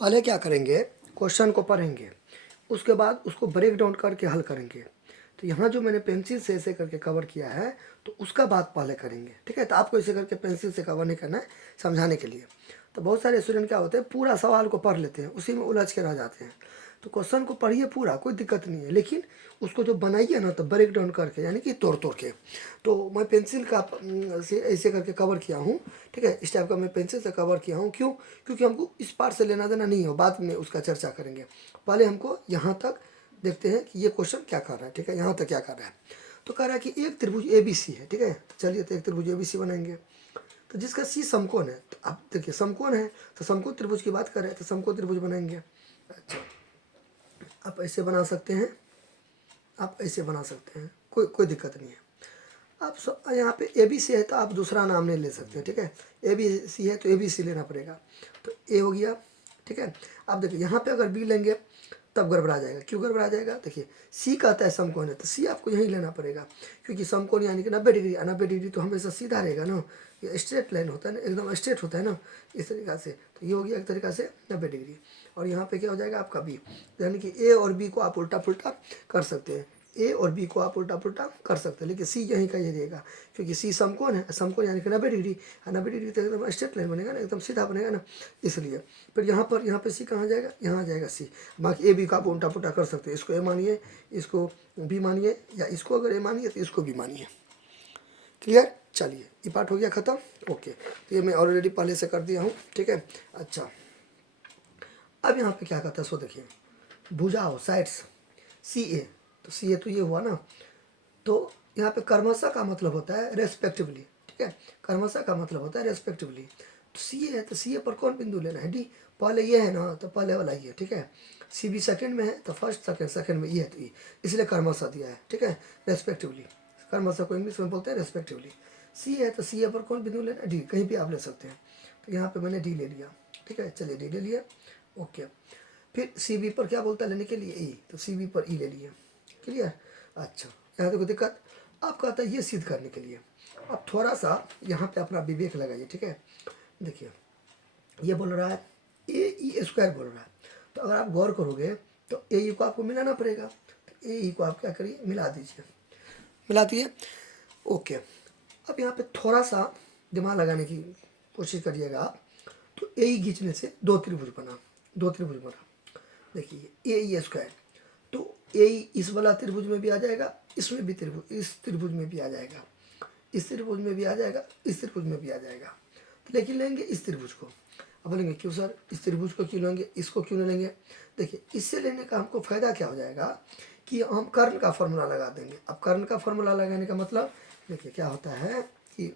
पहले क्या करेंगे, क्वेश्चन को पढ़ेंगे, उसके बाद उसको ब्रेक डाउन करके हल करेंगे। तो यहाँ जो मैंने पेंसिल से ऐसे करके कवर किया है तो उसका बात पहले करेंगे, ठीक है। तो आपको ऐसे करके पेंसिल से कवर नहीं करना है, समझाने के लिए। तो बहुत सारे स्टूडेंट क्या होते हैं, पूरा सवाल को पढ़ लेते हैं, उसी में उलझ के रह जाते हैं। तो क्वेश्चन को पढ़िए पूरा, कोई दिक्कत नहीं है, लेकिन उसको जो बनाइए ना तो ब्रेक डाउन करके, यानी कि तोड़ तोड़ के। तो मैं पेंसिल का से ऐसे करके कवर किया हूँ, ठीक है। इस टाइप का मैं पेंसिल से कवर किया हूँ, क्यों? क्योंकि हमको इस पार्ट से लेना देना नहीं हो, बाद में उसका चर्चा करेंगे। पहले हमको यहाँ तक देखते हैं कि ये क्वेश्चन क्या कर रहा है, ठीक है। यहाँ तक क्या कर रहा है, तो कह रहा है कि एक त्रिभुज ए बी सी है, ठीक है। तो चलिए तो एक त्रिभुज ए बी सी बनाएंगे, तो जिसका सी समकोण है। तो अब देखिए समकोण है, तो समकोण त्रिभुज की बात कर रहे हैं, तो समकोण त्रिभुज बनाएंगे। अच्छा, आप ऐसे बना सकते हैं, आप ऐसे बना सकते हैं, कोई कोई दिक्कत नहीं है। आप यहाँ पे ए बी सी है तो आप दूसरा नाम नहीं ले सकते, ठीक है। ए बी सी है तो ए बी सी लेना पड़ेगा, तो ए हो गया, ठीक है। अब देखिए यहाँ पे अगर बी लेंगे तब गड़बड़ा जाएगा। क्यों गड़बड़ा जाएगा? देखिए सी कहता है समकोण है, तो सी आपको यहीं लेना पड़ेगा, क्योंकि समकोण यानी कि 90 डिग्री। 90 डिग्री तो हमेशा सीधा रहेगा ना, ये स्ट्रेट लाइन होता है ना, एकदम स्ट्रेट होता है ना, इस तरीक़ा से। तो ये हो गया एक तरीक़ा से 90 डिग्री। और यहाँ पे क्या हो जाएगा आपका बी, यानी कि ए और बी को आप उल्टा पुल्टा कर सकते हैं, ए और बी को आप उल्टा पुल्टा कर सकते हैं, लेकिन सी यहीं का ये रहेगा, क्योंकि सी समकोण है, समकोण यानी कि 90 डिग्री। 90 डिग्री तो एकदम स्ट्रेट लाइन बनेगा ना, एकदम सीधा बनेगा ना, इसलिए। फिर यहाँ पे सी कहाँ जाएगा, यहाँ जाएगा सी। बाकी ए बी का आप उल्टा पुल्टा कर सकते हैं, इसको ए मानिए, इसको बी मानिए, या इसको अगर ए मानिए तो इसको बी मानिए। क्लियर? चलिए ये पार्ट हो गया ख़त्म। ओके, तो ये मैं ऑलरेडी पहले से कर दिया हूँ, ठीक है। अच्छा, अब यहाँ पे क्या कहता है सो देखिए, भुजाओ साइड्स सी ए, तो सी ए तो ये हुआ ना। तो यहाँ पे कर्मशः का मतलब होता है रेस्पेक्टिवली, ठीक है। कर्मशः का मतलब होता है रेस्पेक्टिवली। तो सी ए है तो सी ए पर कौन बिंदु लेना है, डी। पहले ये है ना, तो पहले वाला ये, ठीक है। सी बी सेकेंड में है तो फर्स्ट सेकेंड, सेकेंड में ये है तो ये, इसलिए कर्मशः दिया है, ठीक है। रेस्पेक्टिवली, कर्मशः को इंग्लिश में बोलते हैं रेस्पेक्टिवली। सी है तो सी ए पर कौन बिंदु लेना है, डी। कहीं भी आप ले सकते हैं, तो यहाँ पे मैंने डी ले लिया, ठीक है। चलिए डी ले लिया, ओके। फिर सी बी पर क्या बोलता है लेने के लिए, ई, तो सी बी पर ई ले लिए। क्लियर? अच्छा, यहाँ देखो दिक्कत, आप कहता है ये सिद्ध करने के लिए। अब थोड़ा सा यहाँ पे अपना विवेक लगाइए, ठीक है। देखिए ये बोल रहा है ए ई स्क्वायर बोल रहा है, तो अगर आप गौर करोगे तो ए ई को आपको मिलाना पड़ेगा, तो ए ई को आप क्या करिए, मिला दीजिए, मिला दिए, ओके। अब यहाँ पे थोड़ा सा दिमाग लगाने की कोशिश करिएगा आप। तो ए ई खींचने से दो त्रिभुज बना, दो त्रिभुज बना। देखिए ए ई स्क्वायर, तो ए इस वाला त्रिभुज में भी आ जाएगा, इसमें भी त्रिभुज, इस त्रिभुज में भी आ जाएगा, इस त्रिभुज में भी आ जाएगा, इस त्रिभुज में भी आ जाएगा। तो लेकिन लेंगे इस त्रिभुज को। अब बोलेंगे क्यों सर इस त्रिभुज को क्यों लेंगे, इसको क्यों नहीं लेंगे? देखिए इससे लेने का हमको फ़ायदा क्या हो जाएगा कि हम कर्ण का फॉर्मूला लगा देंगे। अब कर्ण का फॉर्मूला लगाने का मतलब देखिए क्या होता है कि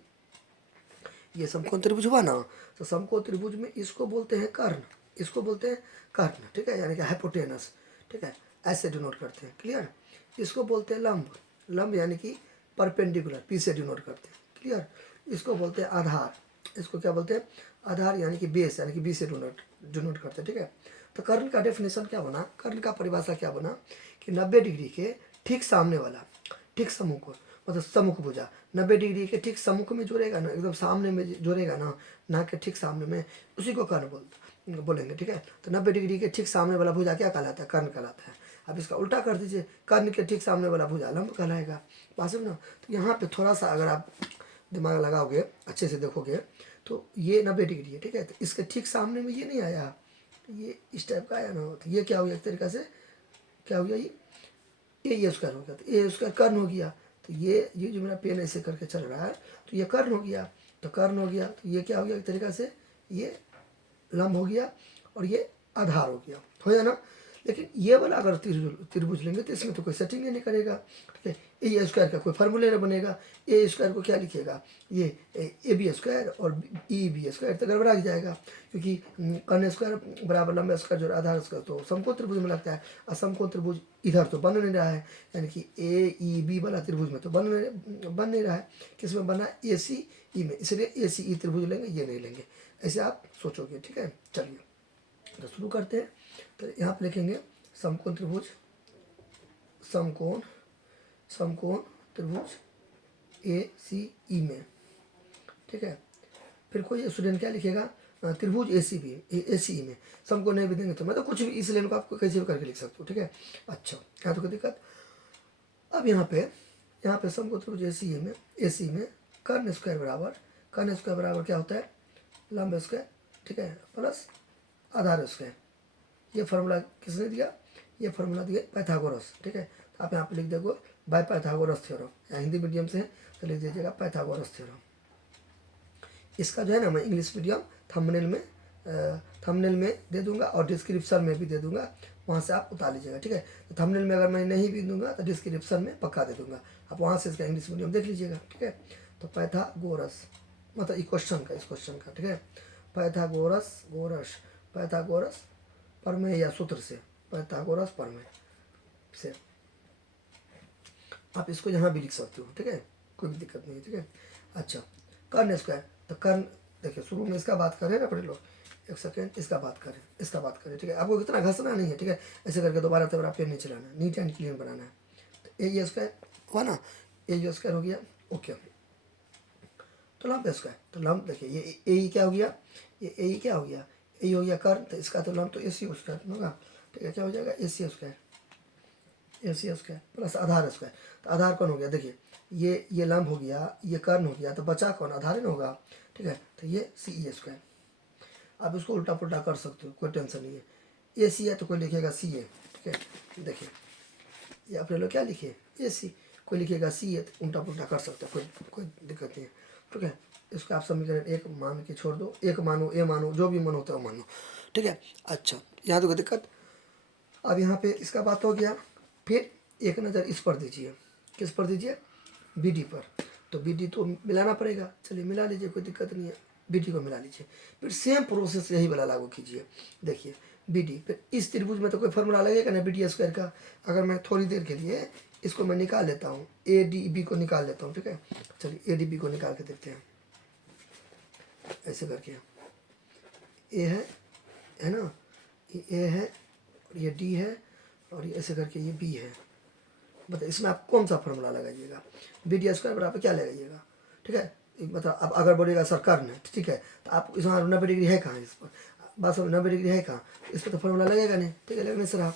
ये समकोण त्रिभुज हुआ ना, तो समकोण त्रिभुज में इसको बोलते हैं कर्ण, इसको बोलते हैं कर्ण, ठीक है, यानी कि हाइपोटेनस, ठीक है, ऐसे डिनोट करते हैं। क्लियर? इसको बोलते हैं लंब, लंब यानी कि परपेंडिकुलर, पी से डिनोट करते हैं। क्लियर? इसको बोलते हैं आधार, इसको क्या बोलते हैं, आधार यानी कि बेस, यानी कि बी से डिनोट करते हैं, ठीक है। तो कर्ण का डेफिनेशन क्या बना, कर्ण का परिभाषा क्या बना कि 90 डिग्री के ठीक सामने वाला, ठीक सम्मुख, मतलब सम्मुख भुजा 90 डिग्री के ठीक सम्मुख में जुड़ेगा ना, एकदम सामने में जुड़ेगा ना, नाक के ठीक सामने में, उसी को कर्ण बोलेंगे, ठीक है। तो 90 डिग्री के ठीक सामने वाला भुजा क्या कहलाता है, कर्ण कहलाता है। अब इसका उल्टा कर दीजिए, कर्ण के ठीक सामने वाला भुजा लंब कहलाएगा, पास में ना। तो यहाँ पे थोड़ा सा अगर आप दिमाग लगाओगे, अच्छे से देखोगे, तो ये 90 डिग्री है, ठीक है। तो इसके ठीक सामने में ये नहीं आया, तो ये इस टाइप का आया ना, तो ये क्या हो गया एक तरीक़ा से, क्या हो गया, ये स्क्वायर हो गया, तो ए स्क्वायर कर्ण हो गया। तो ये जो मेरा पेन ऐसे करके चल रहा है, तो ये कर्ण हो गया, तो कर्ण हो गया, तो ये क्या हो गया एक तरीक़ा से, ये लंब हो गया, और ये आधार हो गया, हो गया ना। लेकिन ये वाला अगर त्रिभुज लेंगे तो इसमें तो कोई सेटिंग नहीं करेगा, ठीक है। ए स्क्वायर का कोई फार्मूला नहीं बनेगा। ए स्क्वायर को क्या लिखिएगा, ये ए बी स्क्वायर और ई बी स्क्वायर, तो गड़बड़ा जाएगा, क्योंकि कर्ण स्क्वायर बराबर लंबा स्क्वायर जो आधार स्क्वायर, तो समकोण त्रिभुज में लगता है, और समकोण त्रिभुज इधर तो बन नहीं रहा है, यानी कि ए ई बी वाला त्रिभुज में तो बन नहीं रहा है, किस में बना, ए सी ई में, इसलिए ए सी ई त्रिभुज लेंगे, ये नहीं लेंगे, ऐसे आप सोचोगे, ठीक है। चलिए तो शुरू करते हैं। तो यहाँ पे लिखेंगे समकोण त्रिभुज, समकोण, समकोण त्रिभुज ए सी ई में, ठीक है। फिर कोई स्टूडेंट क्या लिखेगा, त्रिभुज एसी भी एसी में सम को नहीं भी देंगे तो मतलब कुछ भी इस लाइन को आपको कैसे भी करके लिख सकते हो, ठीक है। अच्छा, यहाँ तो कोई दिक्कत। अब यहाँ पे सम को त्रिभुज एसी में कर्ण स्क्वायर बराबर क्या होता है, लंब स्क्वायर, ठीक है, प्लस आधार स्क्वायर। ये फार्मूला किसने दिया, ये फार्मूला दिया पाइथागोरस, ठीक है। तो आप यहाँ पे लिख दोगे बाय पाइथागोरस थ्योरम, या हिंदी मीडियम से तो लिख दीजिएगा पाइथागोरस थ्योरम। इसका जो है ना मैं इंग्लिश मीडियम थंबनेल में दे दूंगा और डिस्क्रिप्शन में भी दे दूंगा, वहाँ से आप उतार लीजिएगा, ठीक है। तो थंबनेल में अगर मैं नहीं भी दूंगा तो डिस्क्रिप्शन में पक्का दे दूंगा, आप वहाँ से इसका इंग्लिश मीडियम देख लीजिएगा, ठीक है। तो पाइथागोरस मतलब इस क्वेश्चन का, ठीक है। पाइथागोरस प्रमेय या सूत्र से, पाइथागोरस प्रमेय से आप इसको यहाँ भी लिख सकते हो, ठीक है, कोई भी दिक्कत नहीं है, ठीक है। अच्छा, कर्ण स्क्वायर, तो कर्ण देखिए शुरू में इसका बात करें ना पढ़े लोग, एक सेकेंड इसका बात करें, ठीक है। आपको इतना घसना नहीं है, ठीक है, ऐसे करके दोबारा पेन नहीं चलाना है, नीट एंड क्लीन बनाना है। तो ए स्क्वायर हुआ ना, ए स्क्वायर हो गया, ओके। तो लंब स्क्वायर, तो लंब देखिए ये ए क्या हो गया, ये ए क्या हो गया, ए हो गया कर्ण, तो इसका तो लंब तो ए सी स्क्वायर होगा, ठीक है। क्या हो जाएगा, ए सी स्क्वायर प्लस आधार स्क्वायर। तो आधार कौन हो गया, देखिए ये लंब हो गया, ये कर्ण हो गया, तो बचा कौन, आधार न होगा, ठीक है। तो ये सी ई स्क्वायर, आप इसको उल्टा पुल्टा कर सकते हो, कोई टेंशन नहीं है। ए सी है तो कोई लिखेगा सी ए, ठीक है। देखिए ये अपने लोग क्या लिखे, ए सी, कोई लिखेगा सी ए, तो उल्टा पुल्टा कर सकते हो, कोई दिक्कत नहीं है, ठीक है। इसको आप समीकरण एक मान के छोड़ दो, एक मानो ए मानो, जो भी मन होता है वो मानो, ठीक है। अच्छा, यहाँ तो कोई दिक्कत। अब यहाँ पे इसका बात हो गया, फिर एक नज़र इस पर दीजिए, किस पर दीजिए, बी डी पर। तो बी डी तो मिलाना पड़ेगा, चलिए मिला लीजिए, कोई दिक्कत नहीं है, बी डी को मिला लीजिए। फिर सेम प्रोसेस यही वाला लागू कीजिए, देखिए बी डी, फिर इस त्रिभुज में तो कोई फार्मूला लगेगा ना बी डी स्क्वायर का। अगर मैं थोड़ी देर के लिए इसको मैं निकाल लेता हूँ, ए डी बी को निकाल लेता हूँ, ठीक है। चलिए ए डी बी को निकाल के देखते हैं, ऐसे करके ए है ना, ये ए है और ये डी है और ये ऐसे करके ये बी है। मतलब इसमें आप कौन सा फार्मूला लगाइएगा, बी डी स्क्वायर बराबर क्या लगाइएगा, ठीक है। मतलब अब अगर बोलेगा सर कर्ण है, ठीक है, तो आप इसमें 90 डिग्री है कहाँ, इस पर बस 90 डिग्री है कहाँ, इस पर तो फार्मूला लगेगा नहीं, ठीक है, लगने से रहा।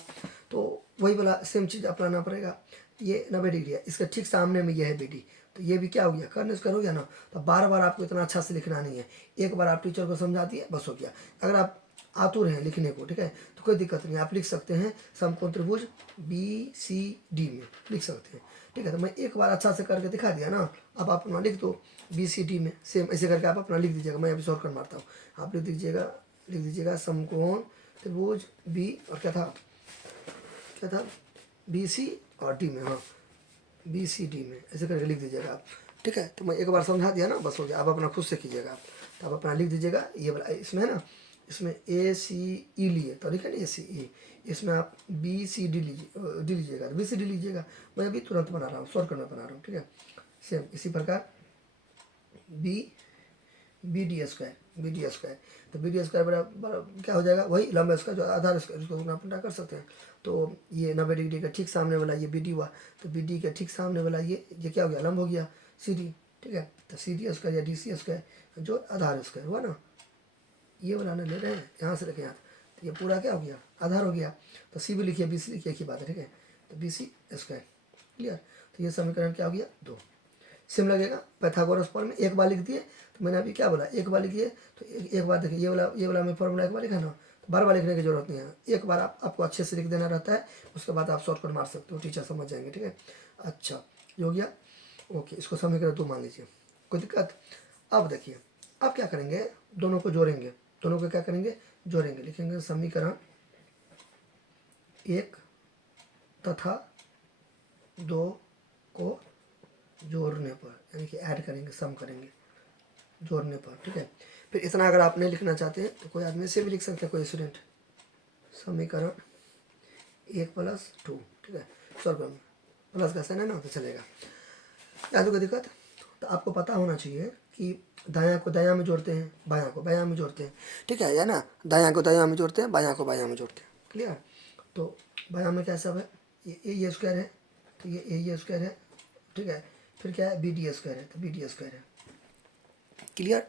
तो वही वाला सेम चीज़ अपनाना पड़ेगा। ये 90 डिग्री है, इसका ठीक सामने में ये है बी डी, तो ये भी क्या हो गया, कर्ण स्क्वायर हो गया ना। तो बार बार आपको इतना अच्छा से लिखना नहीं है, एक बार आप टीचर को समझा दिए बस हो गया। अगर आप आतुर हैं लिखने को, ठीक है, तो कोई दिक्कत नहीं, आप लिख सकते हैं समकोण त्रिभुज बी सी डी में लिख सकते हैं, ठीक है। तो मैं एक बार अच्छा से करके दिखा दिया ना, अब आप अपना लिख दो बी सी डी में, सेम ऐसे करके आप अपना लिख दीजिएगा। मैं अभी शॉर्टकट मारता हूँ, आप लिख दीजिएगा समकोण त्रिभुज बी और क्या था बी सी और डी में, हाँ बी सी डी में ऐसे करके लिख दीजिएगा आप, ठीक है। तो मैं एक बार समझा दिया ना, बस हो गया, आप अपना खुद से कीजिएगा आप। तो आप अपना लिख दीजिएगा, ये वाला इसमें है ना, इसमें ए सी ई लिए तो लिखा नहीं ए सी ई, इसमें आप बी सी डी लीजिएगा, बी सी डी लीजिएगा। मैं अभी तुरंत बना रहा हूँ, शॉर्टकट में बना रहा हूँ, ठीक है। सेम इसी प्रकार बी डी स्क्वायर, तो बी डी स्क्वायर बराबर क्या हो जाएगा, वही लंबा स्क्वायर जो आधार स्क्वायर, इसको गुना पुलटा कर सकते हैं। तो ये 90 डिग्री का ठीक सामने वाला ये बी डी हुआ, तो बी डी के ठीक सामने वाला ये क्या हो गया, लंब हो गया सी डी, ठीक है। तो सी डी स्क्वायर या डी सी स्क्वायर जो आधार स्क्वायर हुआ ना, ये वाला ना ले रहे हैं, यहाँ से लेके यहाँ, तो ये पूरा क्या हो गया, आधार हो गया। तो सी भी लिखिए, बी सी लिखिए, एक ही बात है, ठीक है। तो बी सी स्क्वायर, क्लियर। तो ये समीकरण क्या हो गया, 2। सेम लगेगा पाइथागोरस फॉर्म में, एक बार लिख दिए, तो मैंने अभी क्या बोला, एक बार लिखिए। तो एक बार देखिए, ये वाला मैं फॉर्मूला एक बार लिखा ना, तो बार बार लिखने की जरूरत नहीं है, एक बार आपको अच्छे से लिख देना रहता है, उसके बाद आप शॉर्टकट मार सकते हो, टीचर समझ जाएंगे, ठीक है। अच्छा ये हो गया, ओके। इसको समीकरण 2 मान लीजिए, कोई दिक्कत। अब देखिए अब क्या करेंगे, दोनों को जोड़ेंगे, दोनों को क्या करेंगे, जोड़ेंगे, लिखेंगे समीकरण 1 तथा 2 को जोड़ने पर, यानी कि ऐड करेंगे, सम करेंगे जोड़ने पर, ठीक है। फिर इतना अगर आप नहीं लिखना चाहते हैं तो कोई आदमी से भी लिख सकते हैं, कोई स्टूडेंट, समीकरण 1 + 2, ठीक है। सॉल्व प्लस का साइन है ना, तो चलेगा, याद हो कोई दिक्कत। तो आपको पता होना चाहिए कि दायां को दायां में जोड़ते हैं, बायां को बायां में जोड़ते हैं, ठीक है, या ना, दायां को दायां में जोड़ते हैं, बायां को बायां में जोड़ते हैं, क्लियर। तो बायां में क्या सब है, ये स्क्वायर है, तो ये स्क्वायर है, ठीक है। फिर क्या है, बी डी स्क्वायर है, तो बी डी स्क्वायर है, क्लियर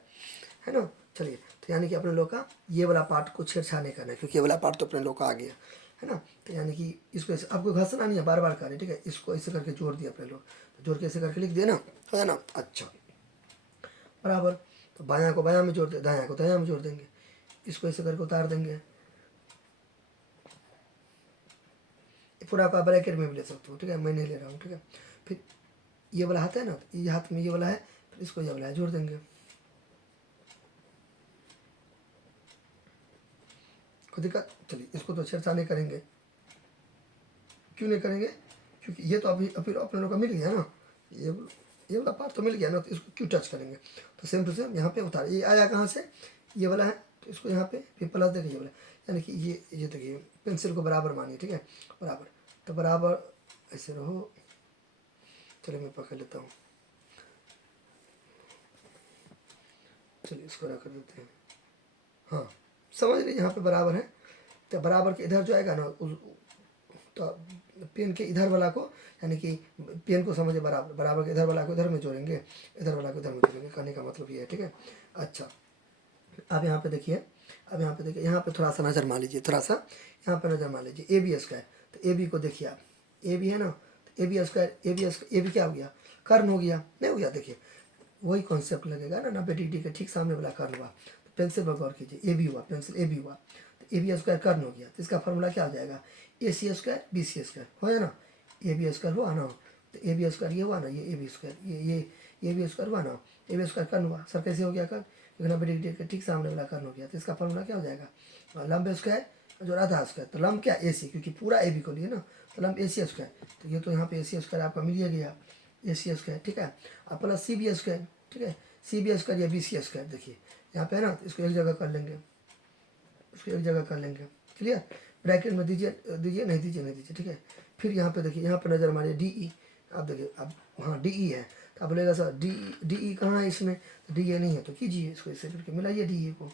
है ना। चलिए तो यानी कि अपने लोग का ये वाला पार्ट को छेड़छाड़ नहीं करना है, क्योंकि ये वाला पार्ट तो अपने लोग का आ गया है ना। तो यानी कि इसको आपको घसना नहीं है, बार बार करें, ठीक है। इसको ऐसे करके जोड़ दिया अपने लोग, तो जोड़ के ऐसे करके लिख दिया ना, हो गया ना। अच्छा, बराबर। तो बायां को बायां में जोड़ दे, दायां को दायां में जोड़ देंगे, इसको ऐसे करके उतार देंगे। पूरा आपका ब्रैकेट में भी ले सकते हो, ठीक है, मैं नहीं ले रहा हूँ, ठीक है। फिर ये वाला हाथ है ना, ये हाथ में ये वाला है, फिर इसको ये वाला है, जोड़ देंगे। कोई दिक्कत? चलिए, इसको तो छेड़छाड़ नहीं करेंगे। क्यों नहीं करेंगे? क्योंकि ये तो अभी अपने लोग का मिल गया ना, ये वाला पार्ट तो मिल गया ना, तो इसको क्यों टच करेंगे। तो सेम टू सेम यहाँ पे उतार, ये आया कहाँ से, ये वाला है, तो इसको यहाँ पे फिर प्लस देखिए ये वाला, यानी कि ये देखिए पेंसिल को बराबर मानिए, ठीक है, बराबर। तो बराबर ऐसे रहो। चलिए मैं पकड़ लेता हूँ, चलिए इसको रख देते हैं। हाँ, समझ लीजिए यहाँ पे बराबर है, तो बराबर के इधर जो आएगा ना तो पेन के इधर वाला को, यानी कि पेन को समझे बराबर, बराबर के इधर वाला को इधर में जोड़ेंगे, इधर वाला को इधर में जोड़ेंगे, कहने का मतलब ये है, ठीक है। अच्छा, अब यहाँ पे देखिए, अब यहाँ पे देखिए, यहाँ पे थोड़ा सा नज़र मार लीजिए, थोड़ा सा यहाँ पे नज़र मार लीजिए, ए बी स्क्वायर। तो ए बी को देखिए आप, ए बी है ना, तो A B square, A B क्या हो गया, कर्ण हो गया, नहीं हो गया। देखिए वही कॉन्सेप्ट लगेगा ना, 90 डिग्री के ठीक सामने वाला कर्ण हुआ। तो पेंसिल पर गौर कीजिए, ए बी हुआ, पेंसिल ए बी हुआ, तो ए बी स्क्वायर कर्ण हो गया। तो इसका फॉर्मूला क्या हो जाएगा, ए सी स्क्वायर बी सी स्क्वायर, हो ना। ए बी स्क्वायर हुआ ना, तो ए बी स्क्वायर ये हुआ ना, ये ए बी स्क्वायर, ये बी स्क्वायर हुआ ना, ए बी स्क्वायर कर्ण हुआ। सर कैसे हो गया कर्ण, क्योंकि 90 डिग्री के ठीक सामने वाला कर्ण हो गया। तो इसका फॉर्मूला क्या हो जाएगा, लंब स्क्वायर जो आधा स्क्वायर, तो लंब क्या ए सी, क्योंकि पूरा ए बी को लिए ना, तो लंब ए सी स्क्वायर। तो ये तो यहाँ पे ए सी स्क्वायर आपका मिल गया, ए सी स्क्वायर, ठीक है। अब प्लस सी बी स्क्वायर, ठीक है, सी बी स्क्वायर या बी सी स्क्वायर। देखिए यहाँ पे है ना, इसको एक जगह कर लेंगे, इसको एक जगह कर लेंगे, क्लियर। ब्रैकेट में दीजिए, दीजिए नहीं दीजिए, नहीं दीजिए, ठीक है। फिर यहाँ पे देखिए, यहाँ पे नज़र मारिए, डी ई, आप देखिए अब, हाँ डी ई है। तो आप बोलेगा सर डी ई कहाँ है इसमें, तो डी ए नहीं है, तो कीजिए इसको ऐसे करके मिलाइए, डी ए को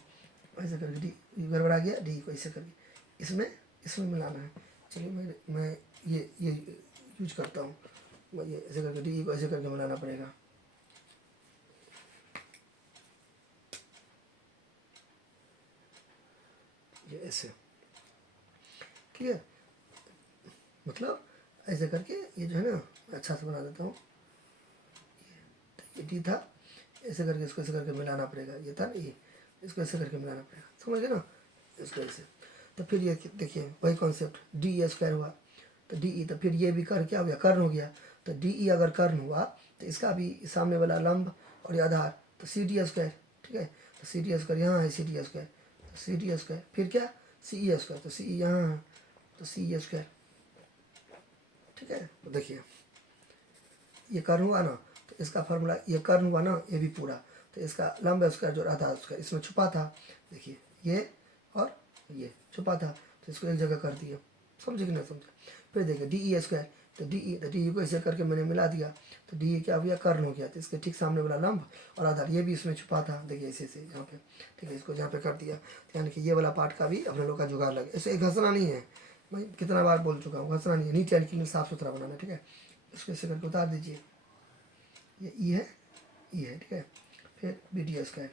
ऐसे करके, डी गड़बड़ा गया, डी को ऐसे करके इसमें इसमें मिलाना है। चलिए मैं ये यूज करता हूँ, ये ऐसे करके डी को ऐसे करके मिलाना पड़ेगा। ये ऐसे, क्लियर, मतलब ऐसे करके ये जो है ना अच्छा से बना देता हूँ। ये डी था, ऐसे करके इसको ऐसे करके मिलाना पड़ेगा, ये था ना, ये इसको ऐसे करके मिलाना पड़ेगा, समझ गए ना, इसको ऐसे। तो फिर ये देखिए वही कॉन्सेप्ट, डी ए स्क्वायर हुआ, तो डी ई, तो फिर ये भी कर्ण क्या हो गया, कर्ण हो गया। तो डी ई अगर कर्ण हुआ, तो इसका भी सामने वाला लंब और ये आधार, तो सी डी स्क्वायर, ठीक है। तो सी डी स्क्वायर यहाँ है, सी डी स्क्वायर, तो सी डी स्क्वायर, फिर क्या, सी ई स्क्वायर, तो सी ई यहाँ है, तो सी ई स्क्वायर, ठीक है। तो देखिए ये कर्ण हुआ ना, तो इसका फार्मूला, ये कर्ण हुआ ना, ये भी पूरा, तो इसका लंब स्क्वायर जो आधा स्क्वायर इसमें छुपा था, देखिए ये और ये छुपा था, तो इसको एक जगह कर दिया, समझे कि नहीं समझे। फिर देखिए डी ई स्क्वायर, तो डी ई को ऐसे करके मैंने मिला दिया, तो डी ई क्या हो गया, कर्ण हो गया। तो इसके ठीक सामने वाला लंब और आधार ये भी इसमें छुपा था, देखिए ऐसे ऐसे यहाँ पे, ठीक है, इसको यहाँ पे कर दिया। तो यानी कि ये वाला पार्ट का भी अपने लोग का जुगाड़ लगे, ऐसे घसना नहीं है, मैं कितना बार बोल चुका हूँ, घसना नहीं है, नीट एंड क्लीन साफ सुथरा बनाना, ठीक है। इसको ऐसे करके उतार दीजिए, ये ई है, ई है, ठीक है। फिर बी डी स्क्वायर,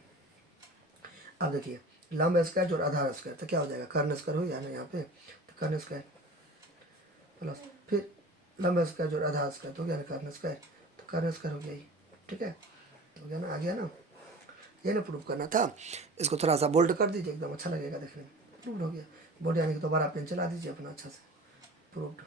अब देखिए लंब स्क्वायर जो आधार स्क्वायर, तो क्या हो जाएगा, कर्ण स्क्वायर हो या ना यहाँ पे, तो कर्ण स्क्वायर प्लस फिर लंब स्क्वायर जो आधार स्क्वायर, तो हो गया ना कर्ण स्क्वायर, तो कर्ण स्क्वायर हो गया ये, ठीक है। तो हो गया ना, आ गया ना, ये ना प्रूफ करना था। इसको थोड़ा सा बोल्ड कर दीजिए, एकदम अच्छा लगेगा देखने में, प्रूफ हो गया। बोर्ड यानी कि दोबारा पेन चला दीजिए अपना, अच्छा से प्रूफ।